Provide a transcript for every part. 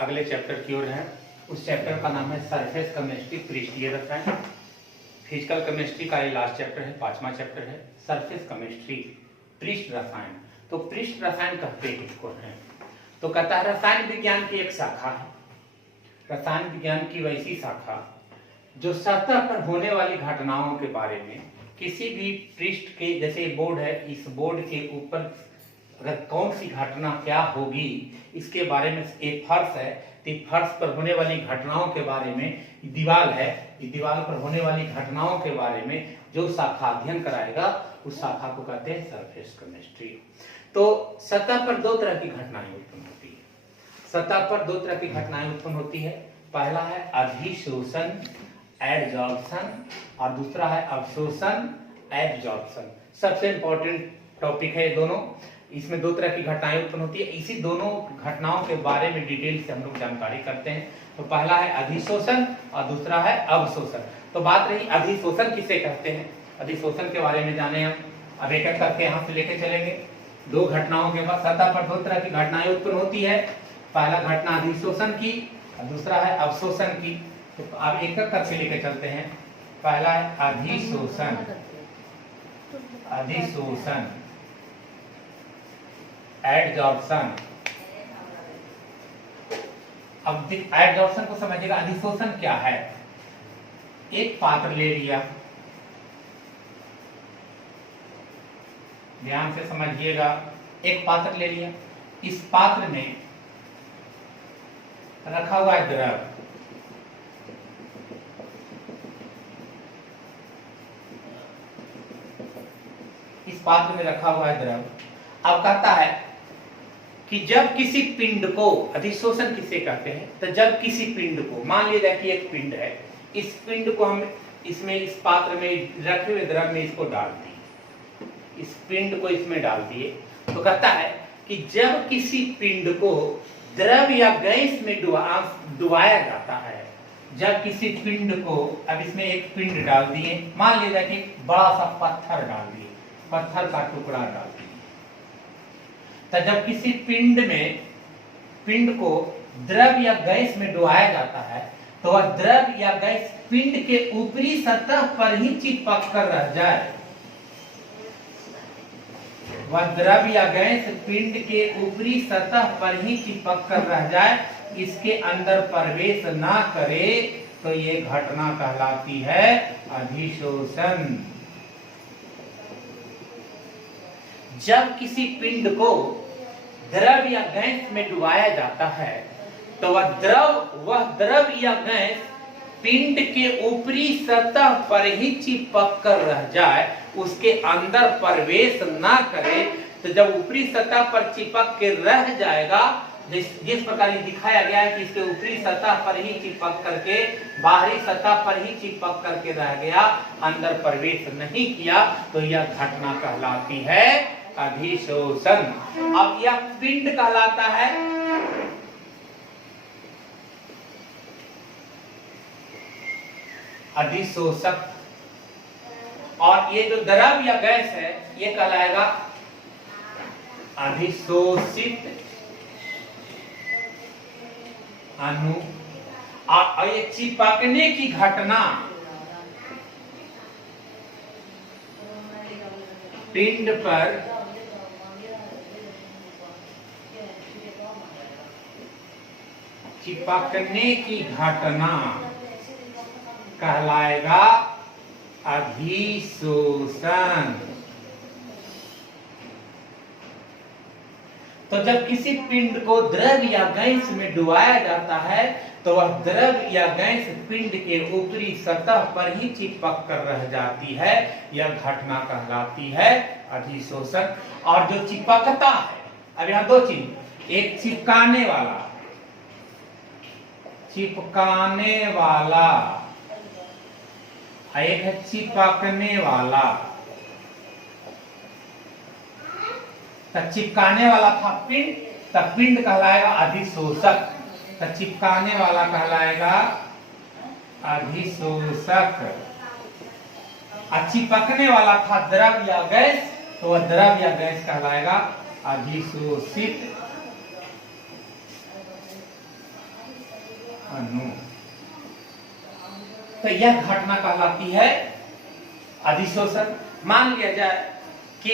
अगले चैप्टर की ओर है। उस चैप्टर का नाम है सरफेस केमिस्ट्री, पृष्ठीय रसायन। फिजिकल केमिस्ट्री का ये लास्ट चैप्टर है, 5वां चैप्टर है। सरफेस केमिस्ट्री, पृष्ठ रसायन। तो पृष्ठ रसायन कहते किसको हैं? तो कहता है रसायन विज्ञान की एक शाखा है। रसायन विज्ञान की वैसी शाखा जो सतह पर होने वाली घटनाओं के बारे में किसी भी पृष्ठ के, जैसे बोर्ड है, इस बोर्ड के ऊपर अगर कौन सी घटना क्या होगी इसके बारे में, एक फर्श है तो फर्श पर होने वाली घटनाओं के बारे में, दीवार है, दीवार पर होने वाली घटनाओं के बारे में जो शाखा अध्ययन कराएगा उस शाखा को कहते हैं सरफेस केमिस्ट्री। तो सतह पर दो तरह की घटनाएं उत्पन्न होती है। सतह पर दो तरह की घटनाएं उत्पन्न होती है। पहला है अधिशोषण, एडजॉर्प्शन, और दूसरा है अवशोषण, एब्जॉर्प्शन। सबसे इंपॉर्टेंट टॉपिक है ये दोनों। इसमें दो तरह की घटनाएं उत्पन्न होती है। इसी दोनों घटनाओं के बारे में डिटेल से हम लोग जानकारी करते हैं। तो पहला है अधिशोषण और दूसरा है अवशोषण। तो बात रही अधिशोषण किसे कहते हैं, अधिशोषण के बारे में जाने हम। अब एक एक करके यहाँ से लेके चलेंगे। दो घटनाओं के बाद सतह पर दो तरह की घटनाएं उत्पन्न होती है। पहला घटना अधिशोषण की और दूसरा है अवशोषण की। तो अब एक एक करके लेके चलते हैं। पहला है अधिशोषण, अधिशोषण, एडजॉर्प्शन। अब एडजॉर्प्शन को समझिएगा। अधिशोषण क्या है? एक पात्र ले लिया, ध्यान से समझिएगा। एक पात्र ले लिया, इस पात्र में रखा हुआ है द्रव, इस पात्र में रखा हुआ है द्रव। अब कहता है कि जब किसी पिंड को, अधिशोषण किसे कहते हैं? तो जब किसी पिंड को, मान लीजिए कि एक पिंड है, इस पिंड को हम इसमें, इस पात्र में रखे हुए द्रव में इसको डाल दिए, इस पिंड को इसमें डाल दिए। तो कहता है कि जब किसी पिंड को द्रव या गैस में डुबाया जाता है, जब किसी पिंड को, अब इसमें एक पिंड डाल दिए, मान लीजिए कि बड़ा सा पत्थर डाल दिए, पत्थर का टुकड़ा डाल दिए। तो जब किसी पिंड में, पिंड को द्रव या गैस में डुबाया जाता है तो वह द्रव या गैस पिंड के ऊपरी सतह पर ही चिपक कर रह जाए। वह द्रव या गैस पिंड के ऊपरी सतह पर ही चिपक कर रह जाए, इसके अंदर प्रवेश ना करे, तो ये घटना कहलाती है अधिशोषण। जब किसी पिंड को द्रव या गैस में डुबाया जाता है तो वह द्रव या गैस पिंड के ऊपरी सतह पर ही चिपक कर रह जाए, उसके अंदर प्रवेश ना करे। तो जब ऊपरी सतह पर चिपक के रह जाएगा, जिस प्रकार ये दिखाया गया है कि इसके ऊपरी सतह पर ही चिपक करके, बाहरी सतह पर ही चिपक करके रह गया, अंदर प्रवेश नहीं किया, तो यह घटना कहलाती है अधिशोषण। अब यह पिंड कहलाता है अधिशोषक, और ये जो द्रव या गैस है ये कहलाएगा अधिशोषित अणु। और ये चिपकने की घटना पिंड पर चिपकने की घटना कहलाएगा अधिशोषण। तो जब किसी पिंड को द्रव या गैस में डुबाया जाता है तो वह द्रव या गैस पिंड के ऊपरी सतह पर ही चिपक कर रह जाती है, यह घटना कहलाती है अधिशोषण। और जो चिपकता है, अब यहाँ दो चीज, एक चिपकाने वाला, चिपकाने वाला, एक है चिपकने वाला। तो चिपकाने वाला था पिंड, तो पिंड कहलाएगा अधिशोषक। तो चिपकाने वाला कहलाएगा अधिशोषक। चिपकने वाला था द्रव या गैस, तो वह द्रव या गैस कहलाएगा अधिशोषित अणु। तो यह घटना कहलाती है अधिशोषण। मान लिया जाए कि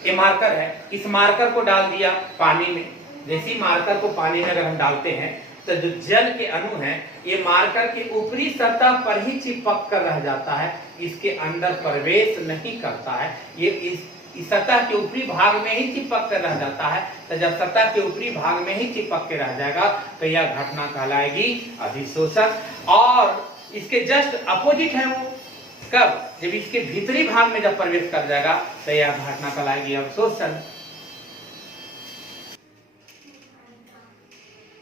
ये मार्कर है, इस मार्कर को डाल दिया पानी में। जैसे मार्कर को पानी में अगर हम डालते हैं तो जो जल के अणु हैं ये मार्कर के ऊपरी सतह पर ही चिपक कर रह जाता है, इसके अंदर प्रवेश नहीं करता है। ये इस सतह के ऊपरी भाग में ही चिपक कर रह जाता है। तो जब सतह के ऊपरी भाग में ही चिपक के रह जाएगा तो यह घटना कहलाएगी अधिशोषण। और इसके जस्ट अपोजिट है वो कब, जब इसके भीतरी भाग में जब प्रवेश कर जाएगा तो यह घटना कहलाएगी अवशोषण।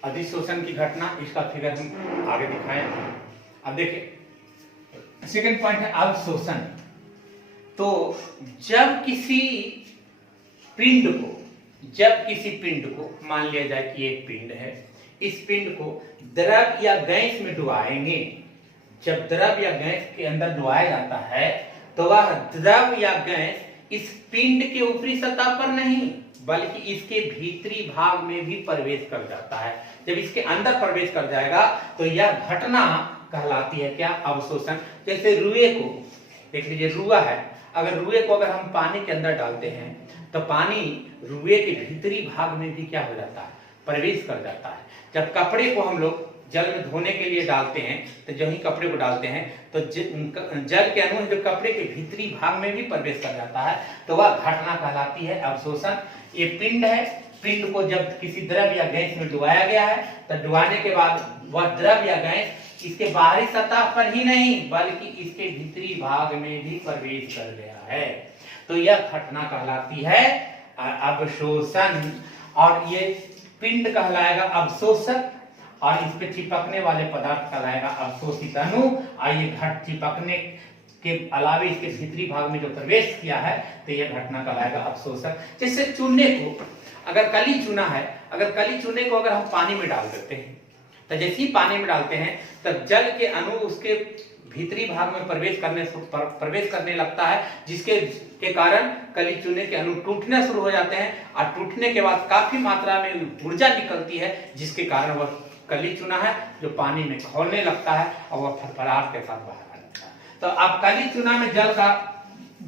अधिशोषण की घटना, इसका फिगर हम आगे दिखाएं। अब देखिए सेकंड पॉइंट है अवशोषण। तो जब किसी पिंड को मान लिया जाए कि एक पिंड है, इस पिंड को द्रव या गैस में डुबाएंगे। जब द्रव या गैस के अंदर डुबाया जाता है तो वह द्रव या गैस इस पिंड के ऊपरी सतह पर नहीं बल्कि इसके भीतरी भाग में भी प्रवेश कर जाता है। जब इसके अंदर प्रवेश कर जाएगा तो यह घटना कहलाती है क्या, अवशोषण। जैसे रुए को देख लीजिए, रुआ है, अगर रुए को अगर हम पानी के अंदर डालते हैं तो पानी रुए के भीतरी भाग में भी क्या हो जाता है, प्रवेश कर जाता है। जब कपड़े को हम लोग जल में धोने के लिए डालते हैं तो जब ही कपड़े को डालते हैं तो जल के अणु जो कपड़े के भीतरी भाग में भी प्रवेश कर जाता है, तो वह घटना कहलाती है अवशोषण। ये पिंड है, पिंड को जब किसी द्रव या गैस में डुबाया गया है तो डुबाने के बाद वह द्रव या गैस इसके बाहरी सतह पर ही नहीं बल्कि इसके भीतरी भाग में भी प्रवेश कर गया है, तो यह घटना कहलाती है अवशोषण। और ये पिंड कहलाएगा अवशोषक और इस पे चिपकने वाले पदार्थ कहलाएगा अवशोषित अणु। और ये घट चिपकने के अलावे इसके भीतरी भाग में जो प्रवेश किया है तो यह घटना कहलाएगा अवशोषक। जैसे चूने को, अगर कली चूना है, अगर कली चूने को अगर हम पानी में डाल देते हैं तो जैसे ही पानी में डालते हैं तो जल के अणु उसके भीतरी भाग में प्रवेश करने लगता है, जिसके कारण कली चूने के अणु टूटने शुरू हो जाते हैं और टूटने के बाद काफी मात्रा में ऊर्जा निकलती है, जिसके कारण वह कली चूना है जो पानी में खौलने लगता है और वह फड़फड़ाहट के साथ बाहर आ जाता है। तो अब कली चूना में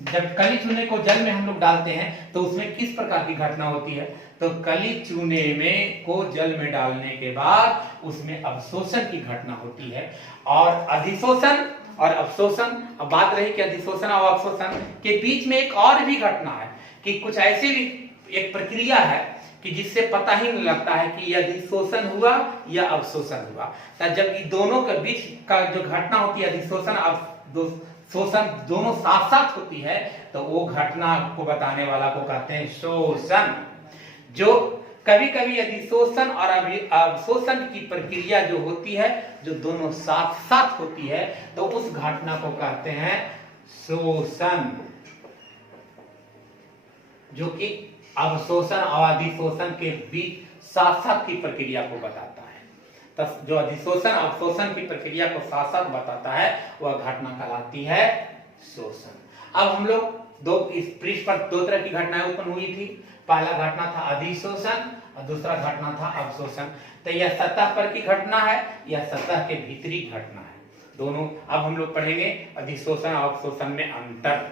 जब कली चूने को जल में हम लोग डालते हैं तो उसमें किस प्रकार की घटना होती है, तो कली चूने में को जल में डालने के बाद उसमें अवशोषण की घटना होती है। और अधिशोषण और अवशोषण, अब बात रही कि अधिशोषण और अवशोषण के बीच में एक और भी घटना है कि कुछ ऐसी भी एक प्रक्रिया है कि जिससे पता ही नहीं लगता है कि यह अधिशोषण हुआ या अवशोषण हुआ। तो जब ये दोनों के बीच का जो घटना होती है, अधिशोषण अवशोषण दोनों साथ साथ होती है, तो वो घटना को बताने वाला को कहते हैं शोषण। जो कभी कभी अधिशोषण और अवशोषण की प्रक्रिया जो होती है, जो दोनों साथ साथ होती है, तो उस घटना को कहते हैं शोषण, जो कि अवशोषण और अधिशोषण के बीच साथ साथ की प्रक्रिया को बताता है। तो जो अधिशोषण अवशोषण की प्रक्रिया को साथ साथ बताता है वह घटना कहलाती है शोषण। अब हम लोग इस पृष्ठ पर दो तरह की घटनाएं उत्पन्न हुई थी। पहला घटना था अधिशोषण और दूसरा घटना था अवशोषण। तो यह सतह पर की घटना है, यह सतह के भीतरी घटना है, दोनों। अब हम लोग पढ़ेंगे अधिशोषण और अवशोषण में अंतर।